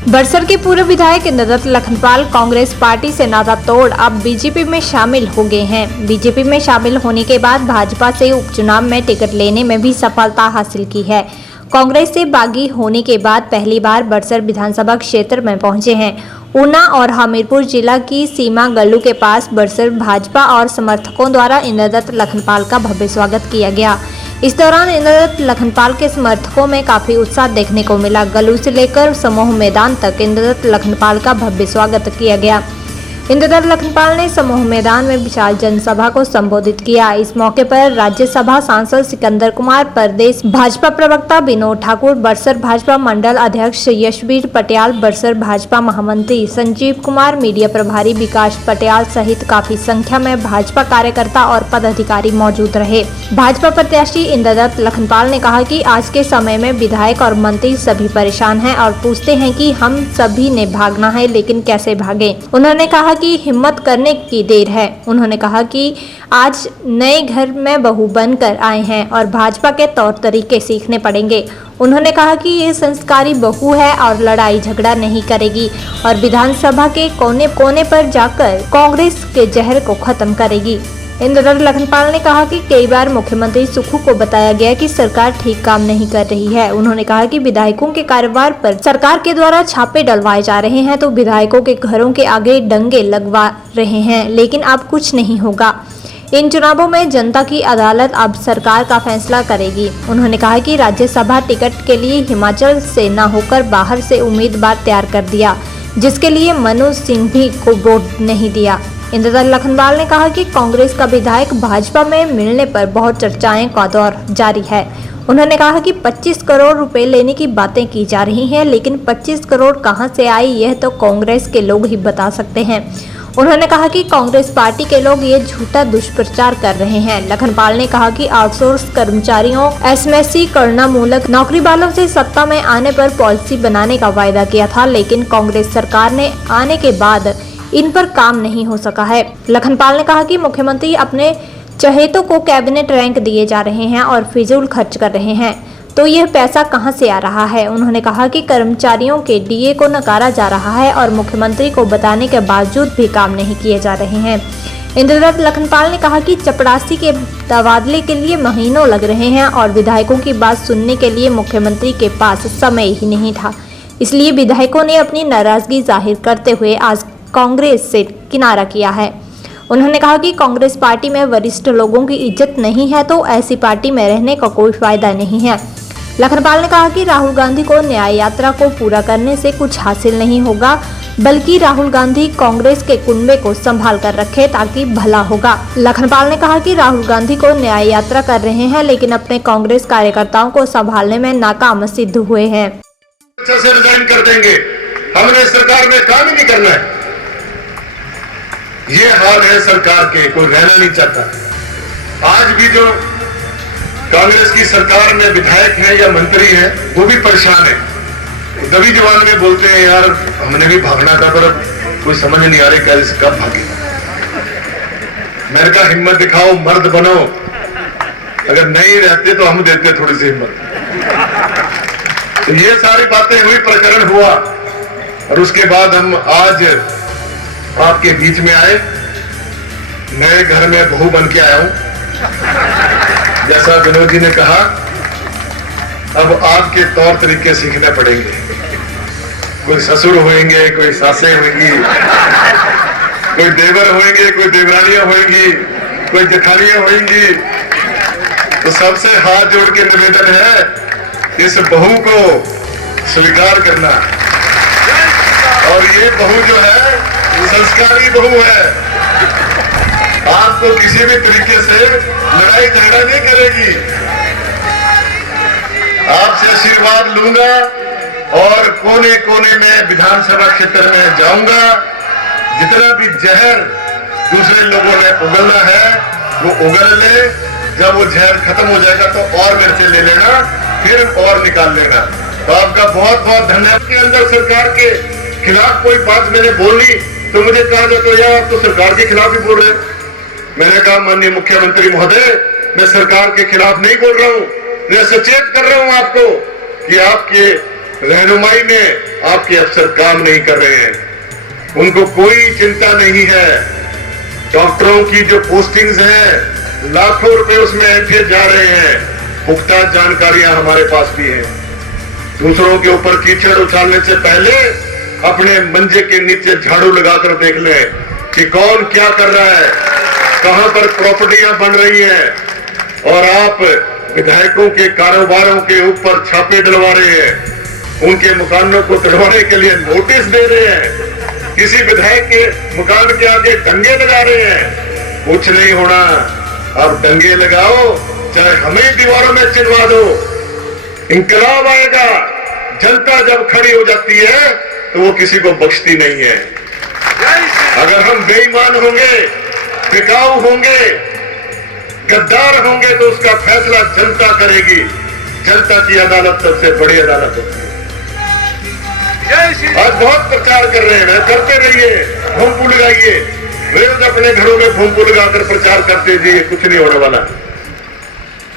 बड़सर के पूर्व विधायक इंद्रदत्त लखनपाल कांग्रेस पार्टी से नाता तोड़ अब बीजेपी में शामिल हो गए हैं। बीजेपी में शामिल होने के बाद भाजपा से उपचुनाव में टिकट लेने में भी सफलता हासिल की है। कांग्रेस से बागी होने के बाद पहली बार बड़सर विधानसभा क्षेत्र में पहुंचे हैं। ऊना और हमीरपुर जिला की सीमा गल्लू के पास बड़सर भाजपा और समर्थकों द्वारा इंद्रदत्त लखनपाल का भव्य स्वागत किया गया। इस दौरान इंद्रदत्त लखनपाल के समर्थकों में काफी उत्साह देखने को मिला। गल्लू से लेकर समूह मैदान तक इंद्रदत्त लखनपाल का भव्य स्वागत किया गया। इंद्रदत्त लखनपाल ने समूह मैदान में विशाल जनसभा को संबोधित किया। इस मौके पर राज्यसभा सांसद सिकंदर कुमार, प्रदेश भाजपा प्रवक्ता विनोद ठाकुर, बड़सर भाजपा मंडल अध्यक्ष यशवीर पटियाल, बड़सर भाजपा महामंत्री संजीव कुमार, मीडिया प्रभारी विकास पटियाल सहित काफी संख्या में भाजपा कार्यकर्ता और पदाधिकारी मौजूद रहे। भाजपा प्रत्याशी इंद्रदत्त लखनपाल ने कहा कि आज के समय में विधायक और मंत्री सभी परेशान हैं और पूछते हैं कि हम सभी ने भागना है, लेकिन कैसे भागे। उन्होंने कहा कि हिम्मत करने की देर है। उन्होंने कहा कि आज नए घर में बहू बनकर आए हैं और भाजपा के तौर तरीके सीखने पड़ेंगे। उन्होंने कहा कि ये संस्कारी बहू है और लड़ाई झगड़ा नहीं करेगी और विधानसभा के कोने कोने पर जाकर कांग्रेस के जहर को खत्म करेगी। इंद्रदत्त लखनपाल ने कहा कि कई बार मुख्यमंत्री सुखू को बताया गया कि सरकार ठीक काम नहीं कर रही है। उन्होंने कहा कि विधायकों के कारोबार पर सरकार के द्वारा छापे डलवाए जा रहे हैं तो विधायकों के घरों के आगे डंगे लगवा रहे हैं, लेकिन अब कुछ नहीं होगा। इन चुनावों में जनता की अदालत अब सरकार का फैसला करेगी। उन्होंने कहा कि राज्यसभा टिकट के लिए हिमाचल से न होकर बाहर से उम्मीदवार तैयार कर दिया, जिसके लिए मनोज सिंह भी को वोट नहीं दिया। इंद्रदत्त लखनपाल ने कहा कि कांग्रेस का विधायक भाजपा में मिलने पर बहुत चर्चाएं का दौर जारी है। उन्होंने कहा कि 25 करोड़ रुपए लेने की बातें की जा रही हैं, लेकिन 25 करोड़ कहां से आई यह तो कांग्रेस के लोग ही बता सकते हैं। उन्होंने कहा कि कांग्रेस पार्टी के लोग ये झूठा दुष्प्रचार कर रहे हैं। लखनपाल ने कहा कि आउटसोर्स कर्मचारियों, एसएमसी करना मूलक नौकरी वालों से सत्ता में आने पर पॉलिसी बनाने का वायदा किया था, लेकिन कांग्रेस सरकार ने आने के बाद इन पर काम नहीं हो सका है। लखनपाल ने कहा कि मुख्यमंत्री अपने चहेतों को कैबिनेट रैंक दिए जा रहे हैं और फिजूल खर्च कर रहे हैं, तो यह पैसा कहां से आ रहा है। उन्होंने कहा कि कर्मचारियों के डीए को नकारा जा रहा है और मुख्यमंत्री को बताने के बावजूद भी काम नहीं किए जा रहे हैं। इंद्रदत्त लखनपाल ने कहा कि चपरासी के तबादले के लिए महीनों लग रहे हैं और विधायकों की बात सुनने के लिए मुख्यमंत्री के पास समय ही नहीं था, इसलिए विधायकों ने अपनी नाराजगी जाहिर करते हुए आज कांग्रेस से किनारा किया है। उन्होंने कहा कि कांग्रेस पार्टी में वरिष्ठ लोगों की इज्जत नहीं है तो ऐसी पार्टी में रहने का कोई फायदा नहीं है। लखनपाल ने कहा कि राहुल गांधी को न्याय यात्रा को पूरा करने से कुछ हासिल नहीं होगा, बल्कि राहुल गांधी कांग्रेस के कुनबे को संभाल कर रखे ताकि भला होगा। लखनपाल ने कहा कि राहुल गांधी को न्याय यात्रा कर रहे हैं, लेकिन अपने कांग्रेस कार्यकर्ताओं को संभालने में नाकाम सिद्ध हुए हैं। अच्छा से रिजाइन कर देंगे, हमने सरकार में काम ही नहीं करना है। ये हाल है सरकार के, कोई रहना नहीं चाहता। आज भी जो कांग्रेस की सरकार में विधायक हैं या मंत्री हैं वो भी परेशान है। दबी जवान में बोलते हैं यार हमने भी भागना था पर कोई समझ नहीं आ रही कैसे कब भागे। मैंने कहा हिम्मत दिखाओ, मर्द बनो, अगर नहीं रहते तो हम देते थोड़ी सी हिम्मत। तो ये सारी बातें हुई, प्रकरण हुआ और उसके बाद हम आज आपके बीच में आए। नए घर में बहू बन के आया हूं। जैसा विनोद जी ने कहा, अब आपके तौर तरीके सीखने पड़ेंगे। कोई ससुर होंगे, कोई सासें होंगी, कोई देवर होंगे, कोई देवरानियां होंगी, कोई जेठानियां होंगी। तो सबसे हाथ जोड़ के निवेदन है इस बहू को स्वीकार करना। और ये बहू जो है संस्कारी बहू है, आपको किसी भी तरीके से लड़ाई झगड़ा नहीं करेगी। आपसे आशीर्वाद लूंगा और कोने कोने में विधानसभा क्षेत्र में जाऊंगा। जितना भी जहर दूसरे लोगों ने उगलना है वो उगल ले। जब वो जहर खत्म हो जाएगा तो और मेरे से ले लेना, फिर और निकाल लेना। तो आपका बहुत बहुत धन्यवाद। के अंदर सरकार के खिलाफ कोई बात मैंने बोली तो मुझे कहा जाता है यार आप तो सरकार के खिलाफ ही बोल रहे। मैंने कहा माननीय मुख्यमंत्री महोदय, मैं सरकार के खिलाफ नहीं बोल रहा हूं, मैं सचेत कर रहा हूं आपको कि आपके रहनुमाई में आपके अफसर काम नहीं कर रहे हैं, उनको कोई चिंता नहीं है। डॉक्टरों की जो पोस्टिंग्स हैं, लाखों रुपए उसमें ऐंठे जा रहे हैं। पुख्ता जानकारियां हमारे पास भी हैं। दूसरों के ऊपर कीचड़ उछालने से पहले अपने मंजे के नीचे झाड़ू लगाकर देख लें कि कौन क्या कर रहा है, कहां पर प्रॉपर्टियां बन रही हैं। और आप विधायकों के कारोबारों के ऊपर छापे डलवा रहे हैं, उनके मकानों को तोड़वाने के लिए नोटिस दे रहे हैं, किसी विधायक के मकान के आगे डंगे लगा रहे हैं। कुछ नहीं होना, अब डंगे लगाओ, चाहे हमें दीवारों में चिनवा दो, इंकलाब आएगा। जनता जब खड़ी हो जाती है तो वो किसी को बख्शती नहीं है। अगर हम बेईमान होंगे, टिकाऊ होंगे, गद्दार होंगे तो उसका फैसला जनता करेगी। जनता की अदालत सबसे बड़ी अदालत होती है। आज बहुत प्रचार कर रहे हैं, करते रहिए, भूमपू लगाइए, रोज अपने घरों में भूमपू लगाकर प्रचार करते रहिए, कुछ नहीं होने वाला।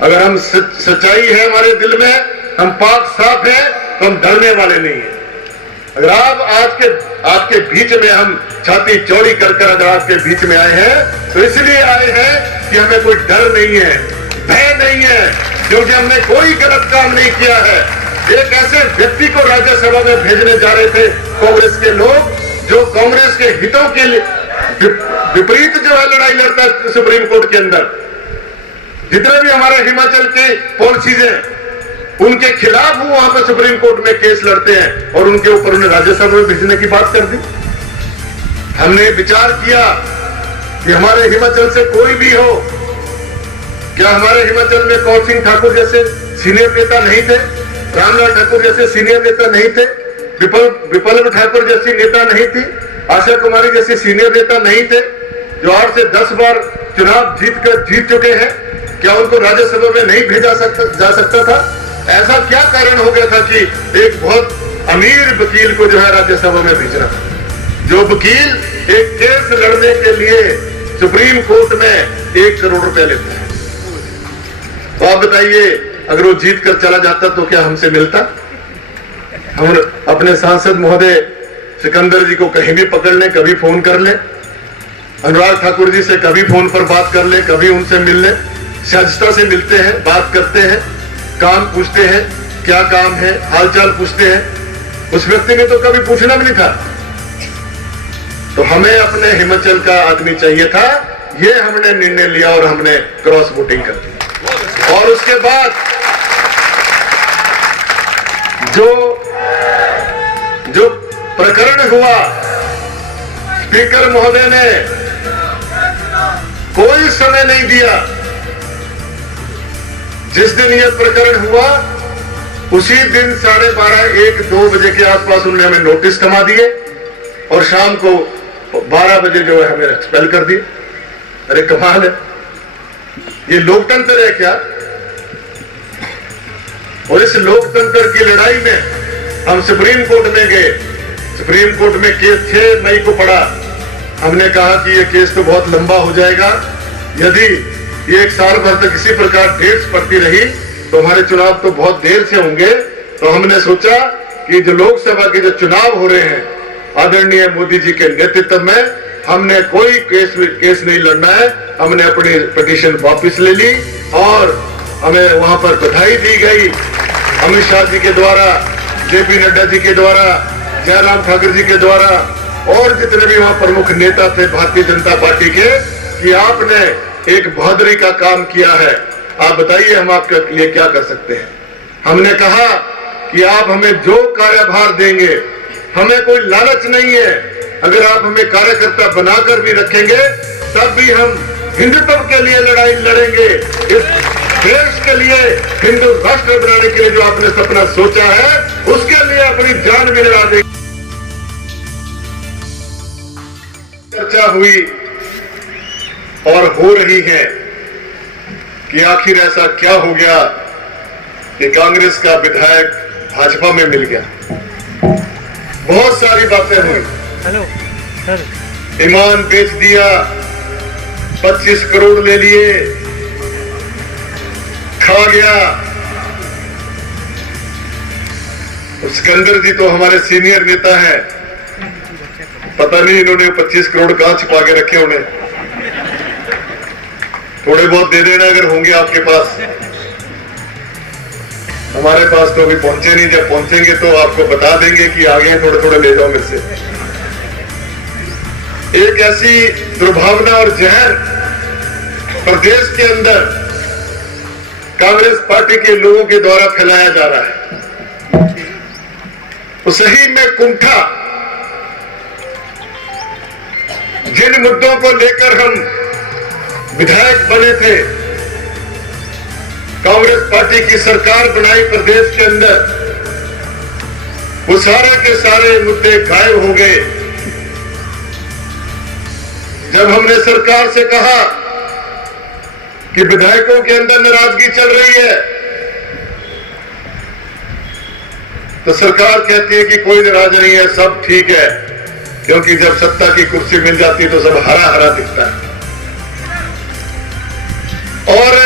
अगर हम सच्चाई है हमारे दिल में, हम पाक साफ है, तो हम डरने वाले नहीं है। अगर आप आज के बीच में हम छाती चौड़ी कर अगर आपके बीच में आए हैं तो इसलिए आए हैं कि हमें कोई डर नहीं है, भय नहीं है, क्योंकि हमने कोई गलत काम नहीं किया है। एक ऐसे व्यक्ति को राज्यसभा में भेजने जा रहे थे कांग्रेस के लोग, जो कांग्रेस के हितों के विपरीत जो है लड़ाई लड़ता है सुप्रीम कोर्ट के अंदर। जितने भी हमारे हिमाचल के पॉलिसीज हैं उनके खिलाफ वो वहां पर सुप्रीम कोर्ट में केस लड़ते हैं और उनके ऊपर उन्हें राज्यसभा में भेजने की बात कर दी। हमने विचार किया कि हमारे हिमाचल से कोई भी हो, क्या हमारे हिमाचल में कौल सिंह ठाकुर जैसे सीनियर नेता नहीं थे, रामलाल ठाकुर जैसे सीनियर नेता नहीं थे, विप्लव ठाकुर जैसी नेता नहीं थी, आशा कुमारी जैसे सीनियर नेता नहीं थे, जो 8 से 10 बार चुनाव जीत चुके हैं? क्या उनको राज्यसभा में नहीं भेजा जा सकता था? ऐसा क्या कारण हो गया था कि एक बहुत अमीर वकील को जो है राज्यसभा में भेजना? जो वकील एक केस लड़ने के लिए सुप्रीम कोर्ट में 1 करोड़ रुपए लेता है, तो आप बताइए अगर वो जीत कर चला जाता तो क्या हमसे मिलता? हम अपने सांसद महोदय सिकंदर जी को कहीं भी पकड़ लें, कभी फोन कर लें, अनुराग ठाकुर जी से कभी फोन पर बात कर लें, कभी उनसे मिल लें, सहजता से मिलते हैं, बात करते हैं, काम पूछते हैं, क्या काम है, हालचाल पूछते हैं। उस व्यक्ति ने तो कभी पूछना भी नहीं था। तो हमें अपने हिमाचल का आदमी चाहिए था, ये हमने निर्णय लिया और हमने क्रॉस वोटिंग कर दी। और उसके बाद जो प्रकरण हुआ, स्पीकर महोदय ने कोई समय नहीं दिया। जिस दिन यह प्रकरण हुआ उसी दिन 12:30, 1, 2 बजे के आसपास उन्होंने हमें नोटिस थमा दिए और शाम को 12 बजे जो है हमें एक्सपेल कर दिए। अरे कमाल है, ये लोकतंत्र है क्या? और इस लोकतंत्र की लड़ाई में हम सुप्रीम कोर्ट में गए। सुप्रीम कोर्ट में केस 6 मई को पड़ा। हमने कहा कि यह केस तो बहुत लंबा हो जाएगा, यदि ये 1 साल भर तक इसी प्रकार डेट्स पड़ती रही तो हमारे चुनाव तो बहुत देर से होंगे। तो हमने सोचा कि जो लोकसभा के जो चुनाव हो रहे हैं आदरणीय मोदी जी के नेतृत्व में, हमने कोई केस नहीं लड़ना है। हमने अपनी पिटीशन वापस ले ली और हमें वहां पर बधाई दी गई अमित शाह जी के द्वारा, जेपी नड्डा जी के द्वारा, जयराम ठाकुर जी के द्वारा और जितने भी वहां प्रमुख नेता थे भारतीय जनता पार्टी के, कि आपने एक बहादुरी का काम किया है। आप बताइए हम आपके लिए क्या कर सकते हैं? हमने कहा कि आप हमें जो कार्यभार देंगे, हमें कोई लालच नहीं है, अगर आप हमें कार्यकर्ता बनाकर भी रखेंगे तब भी हम हिंदुत्व के लिए लड़ाई लड़ेंगे। इस देश के लिए, हिंदू राष्ट्र बनाने के लिए जो आपने सपना सोचा है उसके लिए अपनी जान भी लड़ा देंगे। चर्चा हुई और हो रही है कि आखिर ऐसा क्या हो गया कि कांग्रेस का विधायक भाजपा में मिल गया। बहुत सारी बातें हुई। हेलो सर, ईमान बेच दिया, 25 करोड़ ले लिए, खा गया। सिकंदर जी तो हमारे सीनियर नेता हैं, पता नहीं इन्होंने 25 करोड़ कहां छिपा के रखे उन्हें। थोड़े बहुत दे देना अगर होंगे आपके पास, हमारे पास तो अभी पहुंचे नहीं। जब पहुंचेंगे तो आपको बता देंगे कि आ गए, थोड़े थोड़े ले जाओ मेरे से। एक ऐसी दुर्भावना और जहर प्रदेश के अंदर कांग्रेस पार्टी के लोगों के द्वारा फैलाया जा रहा है, वो सही में कुंठा। जिन मुद्दों को लेकर हम विधायक बने थे, कांग्रेस पार्टी की सरकार बनाई प्रदेश के अंदर, वो सारे के सारे मुद्दे गायब हो गए। जब हमने सरकार से कहा कि विधायकों के अंदर नाराजगी चल रही है, तो सरकार कहती है कि कोई नाराज नहीं है, सब ठीक है, क्योंकि जब सत्ता की कुर्सी मिल जाती है तो सब हरा हरा दिखता है। और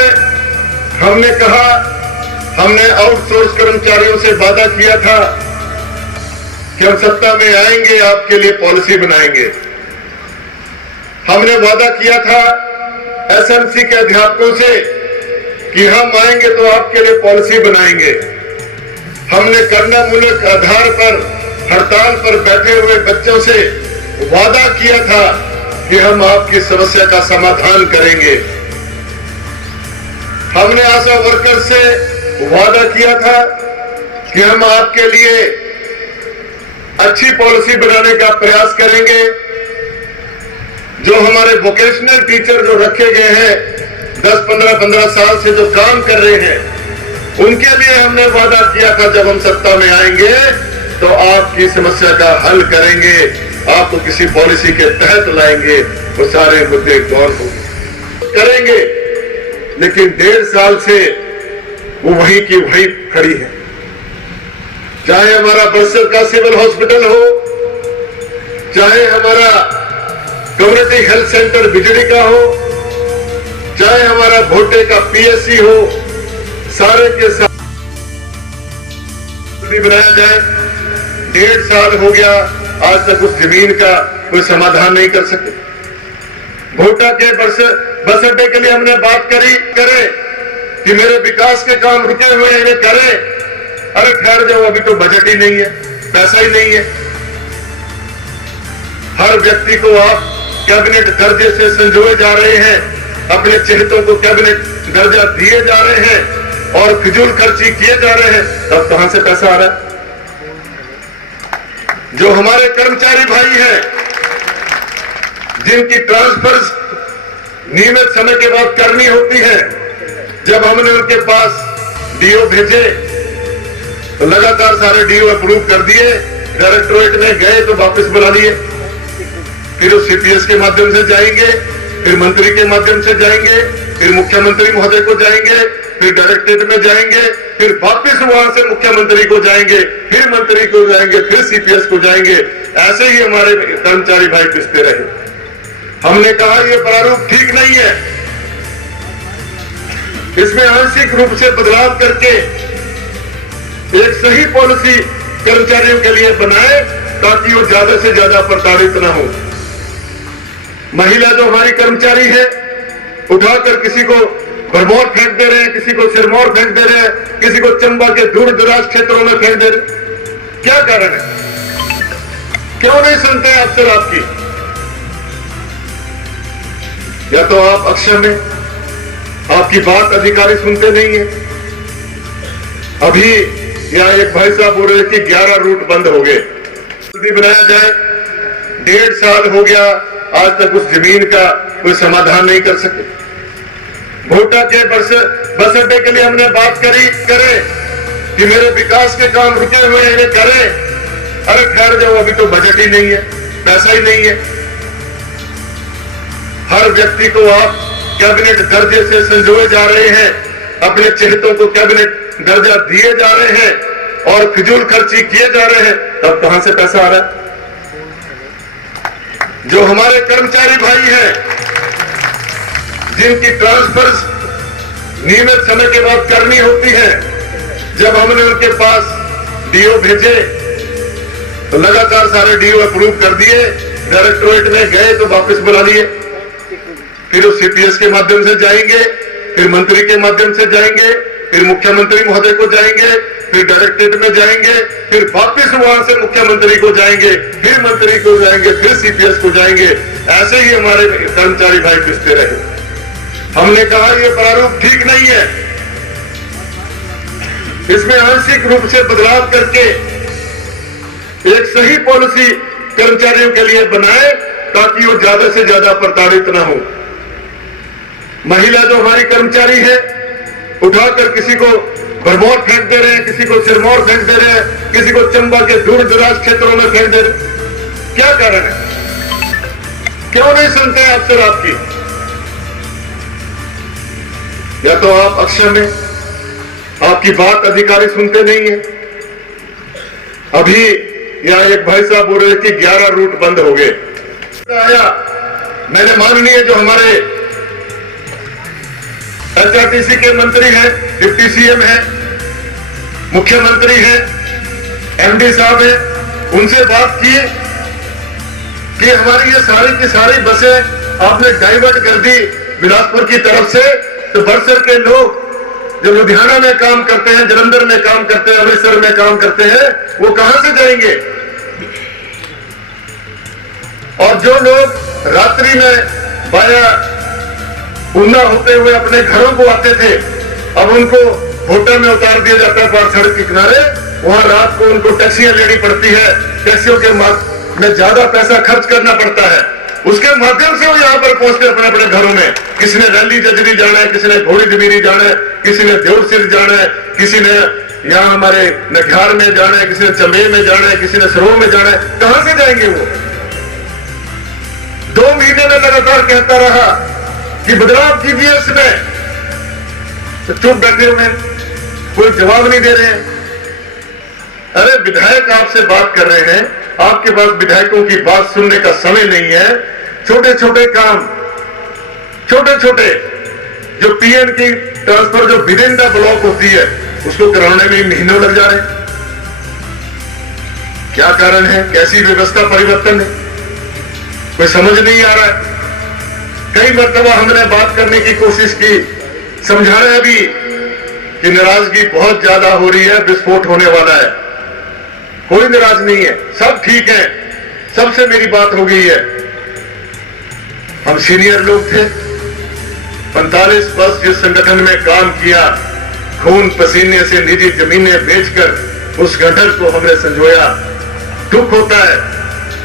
हमने कहा, हमने आउटसोर्स कर्मचारियों से वादा किया था कि हम सत्ता में आएंगे, आपके लिए पॉलिसी बनाएंगे। हमने वादा किया था एसएमसी के अध्यापकों से कि हम आएंगे तो आपके लिए पॉलिसी बनाएंगे। हमने कर्णमूलक आधार पर हड़ताल पर बैठे हुए बच्चों से वादा किया था कि हम आपकी समस्या का समाधान करेंगे। हमने आशा वर्कर से वादा किया था कि हम आपके लिए अच्छी पॉलिसी बनाने का प्रयास करेंगे। जो हमारे वोकेशनल टीचर जो रखे गए हैं 10-15 साल से जो काम कर रहे हैं, उनके लिए हमने वादा किया था जब हम सत्ता में आएंगे तो आपकी समस्या का हल करेंगे, आपको किसी पॉलिसी के तहत लाएंगे, वो सारे मुद्दे गौर करेंगे। लेकिन 1.5 साल से वो वहीं की वहीं खड़ी है। चाहे हमारा बरसर का सिविल हॉस्पिटल हो, चाहे हमारा कम्युनिटी हेल्थ सेंटर बिजली का हो, चाहे हमारा भोटे का पीएससी हो, सारे के साथ बनाया जाए। 1.5 साल हो गया, आज तक उस जमीन का कोई समाधान नहीं कर सके। भोटा के बस अड्डे के लिए हमने बात करे कि मेरे विकास के काम रुके हुए हैं, इन्हें करें। अरे ठहर जाओ, अभी तो बजट ही नहीं है, पैसा ही नहीं है। हर व्यक्ति को आप कैबिनेट दर्जे से संजोए जा रहे हैं, अपने चहेतों को कैबिनेट दर्जा दिए जा रहे हैं और फिजूल खर्ची किए जा रहे हैं। तब कहां से पैसा आ रहा है? जो हमारे कर्मचारी भाई हैं, जिनकी ट्रांसफर नियमित समय के बाद करनी होती है, जब हमने उनके पास डीओ भेजे तो लगातार सारे डीओ अप्रूव कर दिए, डायरेक्टोरेट में गए तो वापस बुला लिए, फिर वो सीपीएस के माध्यम से जाएंगे, फिर मंत्री के माध्यम से जाएंगे, फिर मुख्यमंत्री महोदय को जाएंगे, फिर डायरेक्टरेट में जाएंगे, फिर वापस वहां से मुख्यमंत्री को जाएंगे, फिर मंत्री को जाएंगे, फिर सीपीएस को जाएंगे। ऐसे ही हमारे कर्मचारी भाई पिसते रहे। हमने कहा यह प्रारूप ठीक नहीं है, इसमें आंशिक रूप से बदलाव करके एक सही पॉलिसी कर्मचारियों के लिए बनाए ताकि वो ज्यादा से ज्यादा प्रताड़ित न हो। महिला जो हमारी कर्मचारी है, उठाकर किसी को भरमौर फेंक दे रहे हैं, किसी को सिरमौर फेंक दे रहे हैं, किसी को चंबा के दूर दराज क्षेत्रों में फेंक दे रहे। क्या कारण है? क्यों नहीं सुनते अफसर आपकी? या तो आप अक्षम हैं, आपकी बात अधिकारी सुनते नहीं है। अभी यहाँ एक भाई साहब बोल रहे कि 11 रूट बंद हो गए, बनाया जाए। 1.5 साल हो गया, आज तक उस जमीन का कोई समाधान नहीं कर सके। भोटा के बस अड्डे के लिए हमने बात करे कि मेरे विकास के काम रुके हुए हैं, इन्हें करें। अरे ठहर जाओ, अभी तो बजट ही नहीं है, पैसा ही नहीं है। हर व्यक्ति को आप कैबिनेट दर्जे से संजोए जा रहे हैं, अपने चहेतों को कैबिनेट दर्जा दिए जा रहे हैं और फिजूल खर्ची किए जा रहे हैं। तब कहां से पैसा आ रहा है? जो हमारे कर्मचारी भाई हैं, जिनकी ट्रांसफर नियमित समय के बाद करनी होती है, जब हमने उनके पास डीओ भेजे तो लगातार सारे डीओ अप्रूव कर दिए, डायरेक्टोरेट में गए तो वापस बुला लिए, फिर वो सीपीएस के माध्यम से जाएंगे, फिर मंत्री के माध्यम से जाएंगे, फिर मुख्यमंत्री महोदय को जाएंगे, फिर डायरेक्टरेट में जाएंगे, फिर वापस वहां से मुख्यमंत्री को जाएंगे, फिर मंत्री को जाएंगे, फिर सीपीएस को जाएंगे। ऐसे ही हमारे कर्मचारी भाई पिसते रहे। हमने कहा यह प्रारूप ठीक नहीं है, इसमें आंशिक रूप से बदलाव करके एक सही पॉलिसी कर्मचारियों के लिए बनाए ताकि वो ज्यादा से ज्यादा प्रताड़ित ना हो। महिला जो हमारी कर्मचारी है, उठाकर किसी को भरमौर फेंक दे रहे हैं, किसी को सिरमौर फेंक दे रहे हैं, किसी को चंबा के दूर दराज क्षेत्रों में फेंक दे रहे हैं। क्या कारण है? क्यों नहीं सुनते हैं अफसर आपकी? या तो आप अक्षम है, आपकी बात अधिकारी सुनते नहीं है। अभी यहां एक भाई साहब बोल रहे कि 11 रूट बंद हो गए। आया, मैंने माननीय जो हमारे एचआरटीसी के मंत्री हैं, डिप्टी सीएम हैं, मुख्यमंत्री हैं, एमडी साहब हैं, उनसे बात की कि हमारी ये सारी की सारी बसें आपने डाइवर्ट कर दी बिलासपुर की तरफ से, तो बरसर के लोग जो लुधियाना में काम करते हैं, जलंधर में काम करते हैं, अमृतसर में काम करते हैं, वो कहां से जाएंगे? और जो लोग रात्रि में वाया ऊना होते हुए अपने घरों को आते थे, अब उनको होटल में उतार दिया जाता है पार सड़क के किनारे, वहां रात को उनको टैक्सियां लेनी पड़ती है, टैक्सियों के में ज्यादा पैसा खर्च करना पड़ता है, उसके माध्यम से वो यहाँ पर पहुंचते अपने अपने घरों में। किसी ने रैली जजरी जाना है, किसी ने घोड़ी जमीरी जाना है, किसी ने देवसिर जाना है, किसी ने यहाँ हमारे नख्यार में जाना है, किसी ने चंबे में जाना है, किसी ने सरोवर में जाना है। कहां से जाएंगे वो? 2 महीने में लगातार कहता रहा कि बदलाव कीजिए इसमें, तो चुप बैठे हुए, कोई जवाब नहीं दे रहे हैं। अरे विधायक आपसे बात कर रहे हैं, आपके पास विधायकों की बात सुनने का समय नहीं है। छोटे छोटे काम, छोटे छोटे जो पीएन की ट्रांसफर जो विद इन द ब्लॉक होती है, उसको कराने में महीनों लग जा रहे हैं। क्या कारण है? कैसी व्यवस्था परिवर्तन है? कोई समझ नहीं आ रहा है। कई मर्तबा हमने बात करने की कोशिश की, समझा रहे अभी कि नाराजगी बहुत ज्यादा हो रही है, विस्फोट होने वाला है। कोई नाराज नहीं है, सब ठीक है, सबसे मेरी बात हो गई है। हम सीनियर लोग थे, 45 वर्ष जिस संगठन में काम किया, खून पसीने से निजी जमीनें बेचकर उस गठन को हमने संजोया। दुख होता है,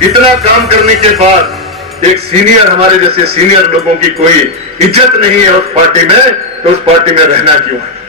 इतना काम करने के बाद एक सीनियर, हमारे जैसे सीनियर लोगों की कोई इज्जत नहीं है उस पार्टी में, तो उस पार्टी में रहना क्यों है?